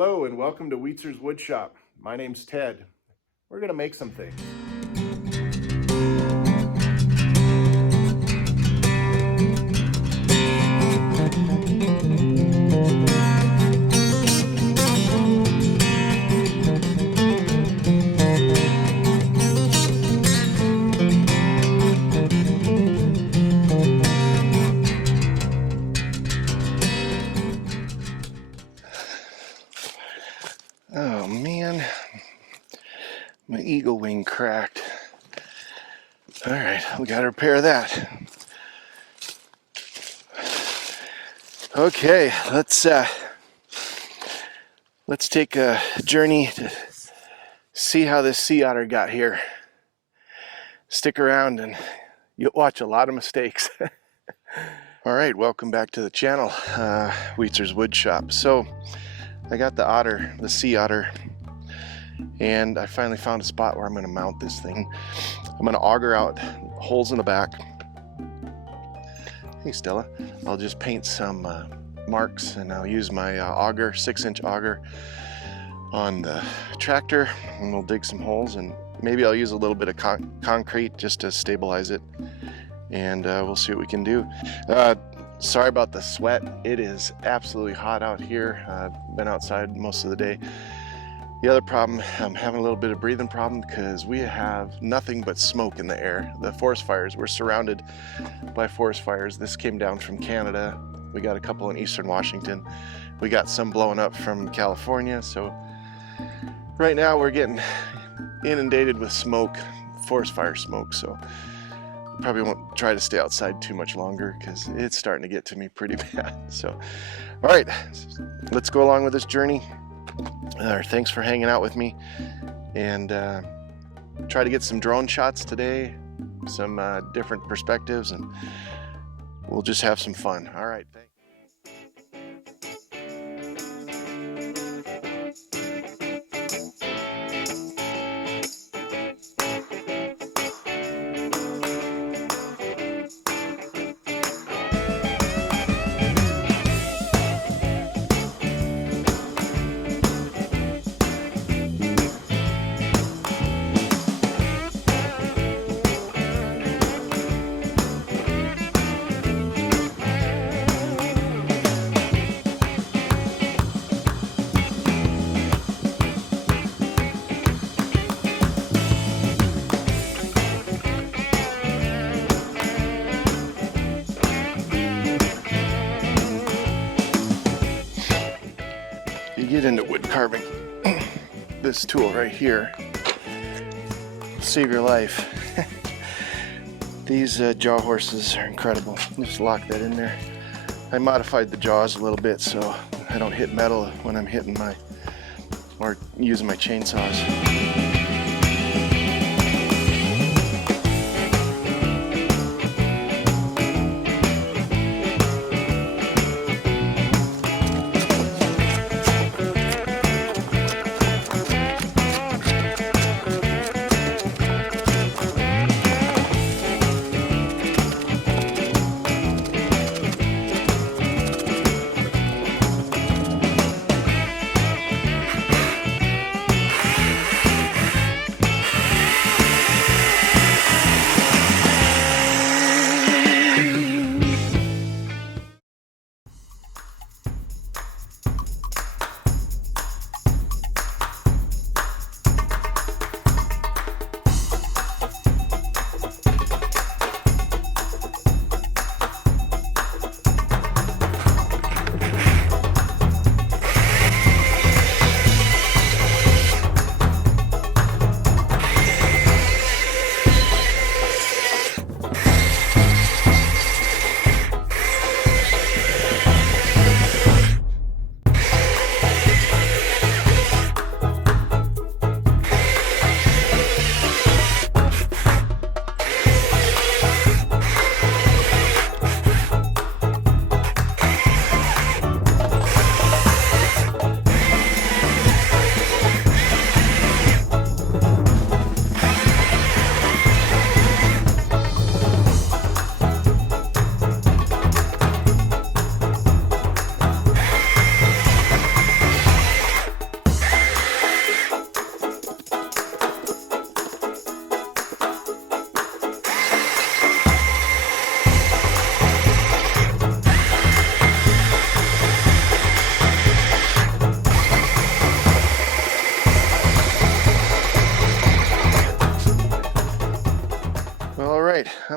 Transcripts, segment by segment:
Hello and welcome to Weetzer's Woodshop. My name's Ted. We're going to make some things. Oh man, my eagle wing cracked. All right, we got to repair that. Okay, let's take a journey to see how this sea otter got here. Stick around and you'll watch a lot of mistakes. All right, welcome back to the channel, Weetzer's Woodshop. So I got the otter, the sea otter, and I finally found a spot where I'm going to mount this thing. I'm going to auger out holes in the back. Hey Stella, I'll just paint some marks, and I'll use my auger, 6-inch auger on the tractor, and we'll dig some holes, and maybe I'll use a little bit of concrete just to stabilize it, and we'll see what we can do. Sorry about the sweat. It is absolutely hot out here. I've been outside most of the day. The other problem, I'm having a little bit of breathing problem because we have nothing but smoke in the air. The forest fires, we're surrounded by forest fires. This came down from Canada. We got a couple in eastern Washington. We got some blowing up from California. So right now we're getting inundated with smoke, forest fire smoke. So probably won't try to stay outside too much longer because it's starting to get to me pretty bad. So, all right, let's go along with this journey. Thanks for hanging out with me, and try to get some drone shots today, some different perspectives, and we'll just have some fun. All right, thanks. Get into wood carving, this tool right here will save your life. These jaw horses are incredible. Just lock that in there. I modified the jaws a little bit so I don't hit metal when I'm hitting or using my chainsaws.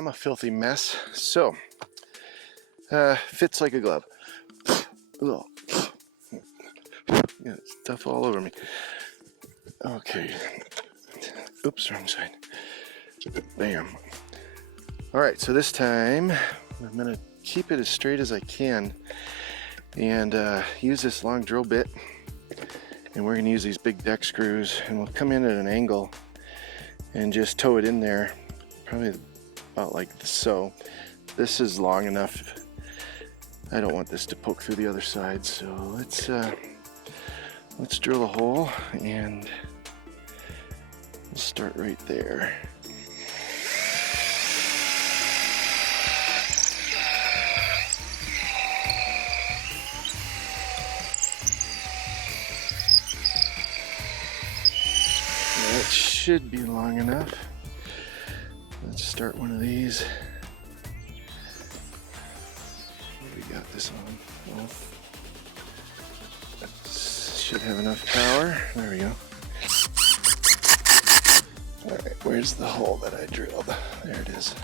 I'm a filthy mess. So, fits like a glove. Ugh. Yeah, stuff all over me. Okay. Oops, wrong side. Bam. Alright, so this time I'm going to keep it as straight as I can and use this long drill bit. And we're going to use these big deck screws, and we'll come in at an angle and just toe it in there, probably about like so. This is long enough. I don't want this to poke through the other side, so let's drill a hole, and we'll start right there. That should be long enough. Let's start one of these. We got this on. Well, should have enough power. There we go. Alright, where's the hole that I drilled? There it is.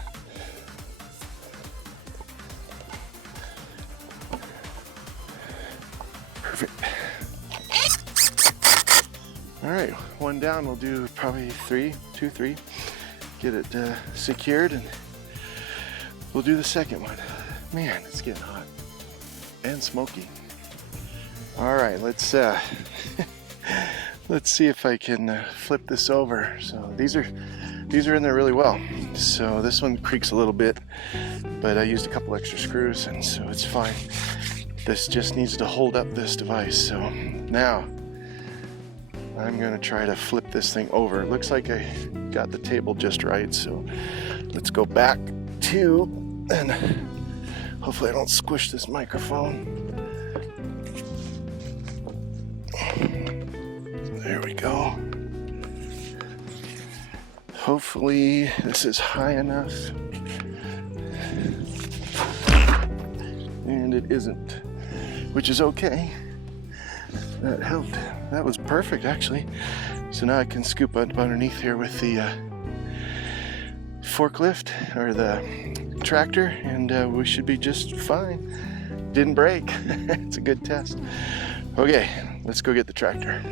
Perfect. Alright, one down. We'll do probably three. Get it secured, and we'll do the second one. Man, it's getting hot and smoky. Alright, let's let's see if I can flip this over. So these are in there really well. So this one creaks a little bit, but I used a couple extra screws, and so it's fine. This just needs to hold up this device. So now I'm gonna try to flip this thing over. It looks like I got the table just right, so let's go back to, and hopefully I don't squish this microphone. There we go. Hopefully this is high enough. And it isn't, which is okay. That helped. That was perfect, actually. So now I can scoop up underneath here with the forklift or the tractor, and we should be just fine. Didn't break. It's a good test. Okay, let's go get the tractor.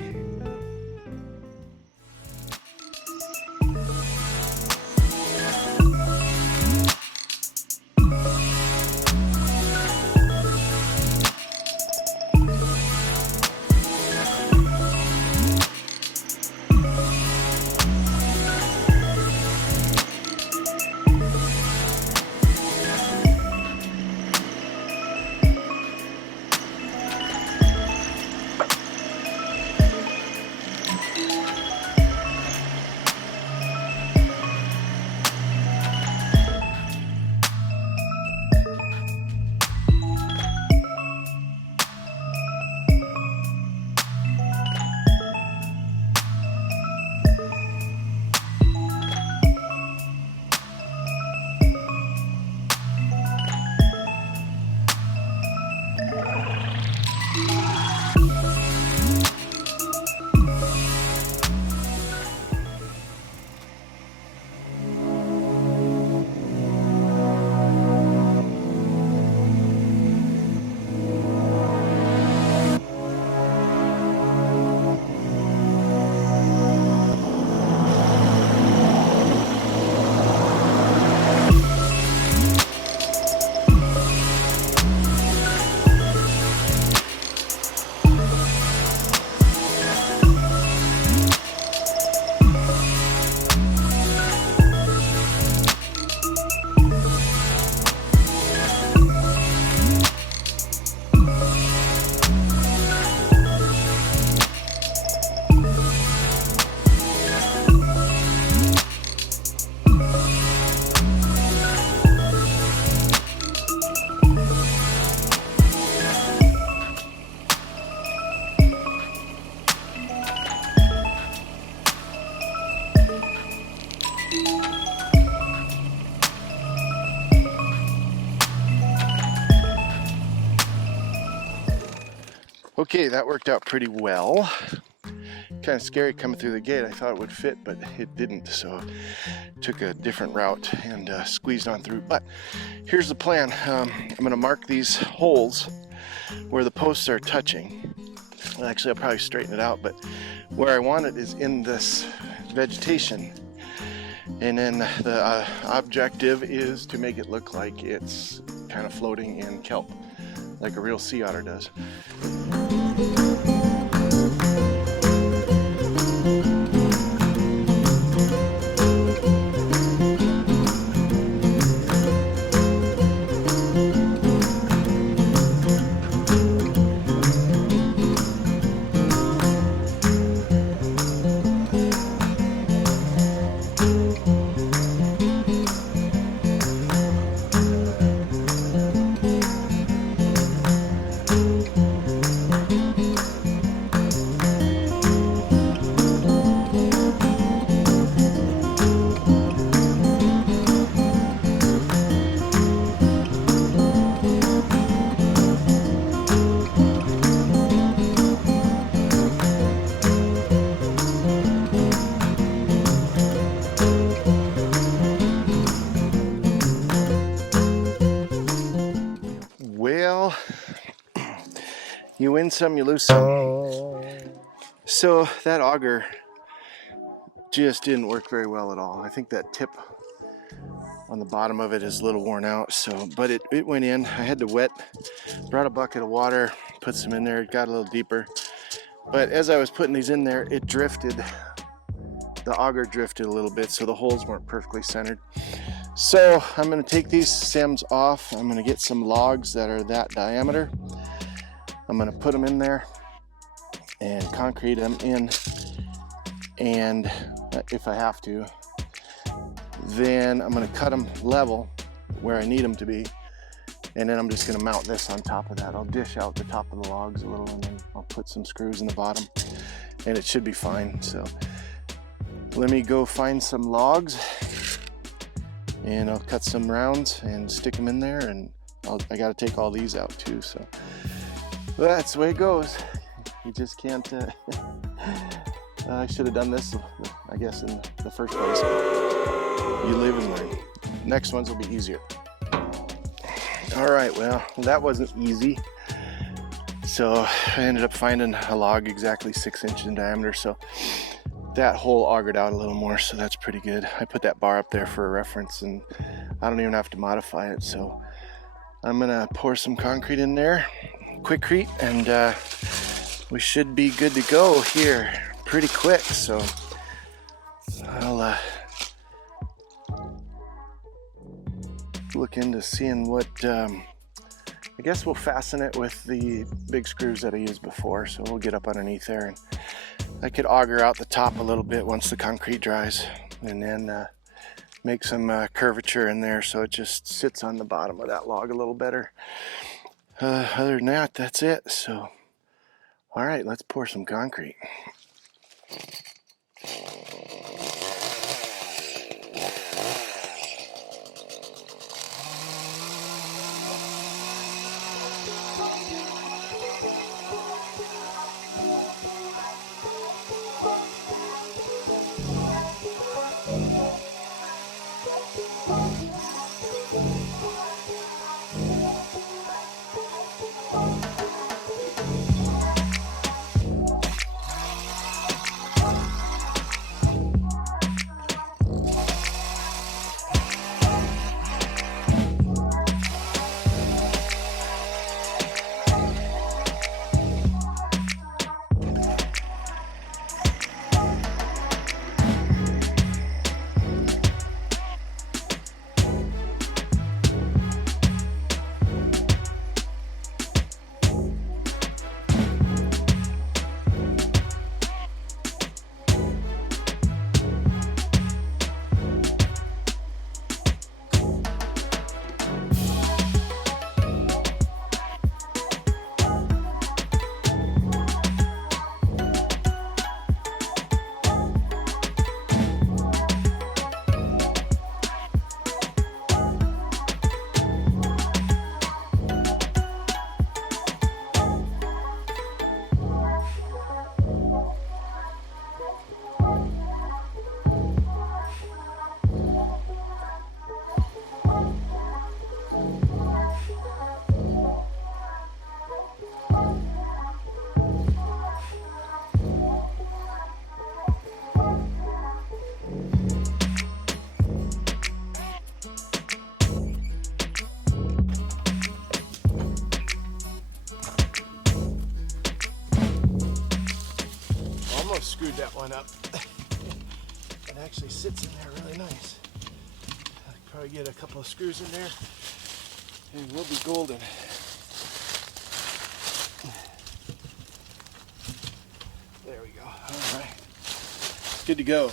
Okay, that worked out pretty well. kind of scary coming through the gate. I thought it would fit, but it didn't, so took a different route and squeezed on through. But here's the plan. I'm going to mark these holes where the posts are touching. Well, actually, I'll probably straighten it out, but where I want it is in this vegetation. And then the objective is to make it look like it's kind of floating in kelp, like a real sea otter does. Well, you win some, you lose some. So that auger just didn't work very well at all. I think that tip on the bottom of it is a little worn out, so but it went in. I had to brought a bucket of water, put some in there. It got a little deeper, but as I was putting these in there, it drifted. The auger drifted a little bit, so the holes weren't perfectly centered. So I'm going to take these stems off. I'm going to get some logs that are that diameter. I'm going to put them in there and concrete them in, and if I have to, then I'm going to cut them level where I need them to be, and then I'm just going to mount this on top of that. I'll dish out the top of the logs a little, and then I'll put some screws in the bottom, and it should be fine. So let me go find some logs, and I'll cut some rounds and stick them in there, and I got to take all these out too. So that's the way it goes. You just can't. I should have done this, I guess, in the first place. You live and learn. Next ones will be easier. All right, well, that wasn't easy. So I ended up finding a log exactly 6 inches in diameter. So that hole augered out a little more, so that's pretty good. I put that bar up there for a reference, and I don't even have to modify it. So I'm gonna pour some concrete in there, quickcrete, and we should be good to go here pretty quick. So I'll look into seeing what, I guess we'll fasten it with the big screws that I used before. So we'll get up underneath there, and I could auger out the top a little bit once the concrete dries, and then make some curvature in there so it just sits on the bottom of that log a little better. Other than that, that's it. So, all right, let's pour some concrete. almost screwed that one up. It actually sits in there really nice. I'll probably get a couple of screws in there and we'll be golden. There we go. All right. Good to go.